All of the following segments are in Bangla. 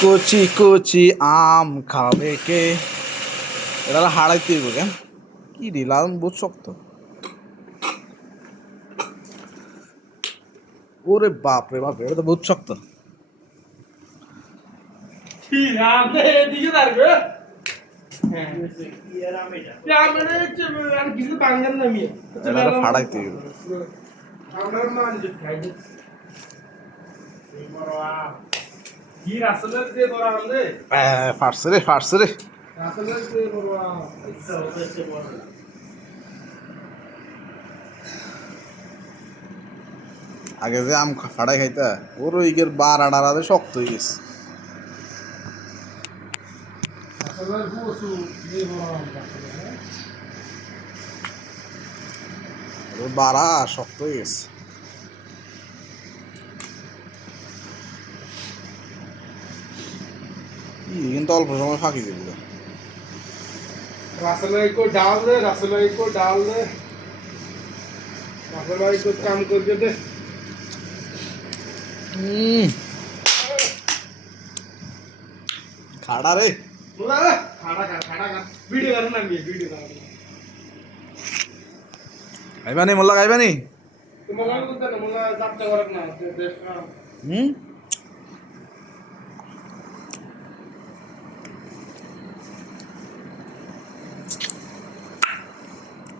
কচি কচি আম খাবে কে? এটা হারাইতে হইব কেন কি দিলাম বহুত শক্ত। ওরে বাপ রে বাপ এটা তো বহুত শক্ত। ফাড়াইতে আমরা ফাটছে রে? ফাটছে রে আসলে যে বড় আম আচ্ছা আগে যে আম খা- ফাড়াই খাইতা ওর ওইগের বার আড়ারাতে শক্ত হয়ে গেছে। হ্যাঁ? ওর বাড়া শক্ত হয়ে গেছে। কিন্তু অল্প সময় ফাঁকি দিল খাড়া রে। মোল্লা আইবানি। মোল্লা মোল্লা না হুম?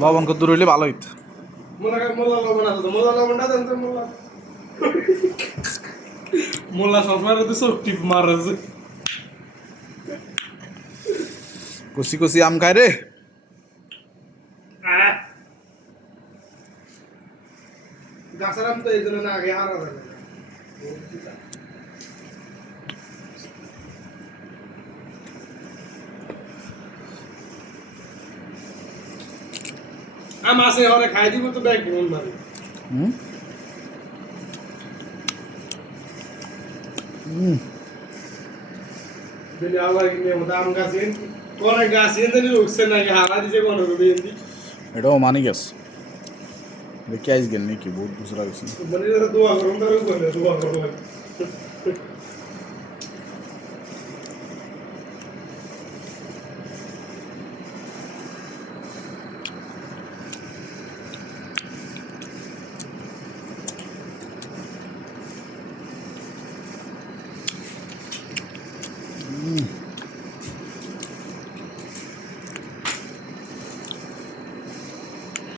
লবণ কত দূর হইলে ভালো হইতো। মোলা মোলা লবণ আছে মোলা লবণটা দেন তো মোলা মোলা সবসময় তো সব টিপ মারছে কষি কষি আম খায় রে। গাছরাম তো এই জন্য না আগে হারা আম আছে হরে খাই দিব তো ব্যাগ মন মারি হুম? দিলে আল্লাহ কিনে মত আম গাছ? কোন গাছ এন উঠছে না হারা দিছে কোন রবি এন্দি এটাও মানি গেছে। দেখি আইস গেল নাকি? বহুত বুঝরা গেছে। মানে দোয়া করুন দোয়া করুন।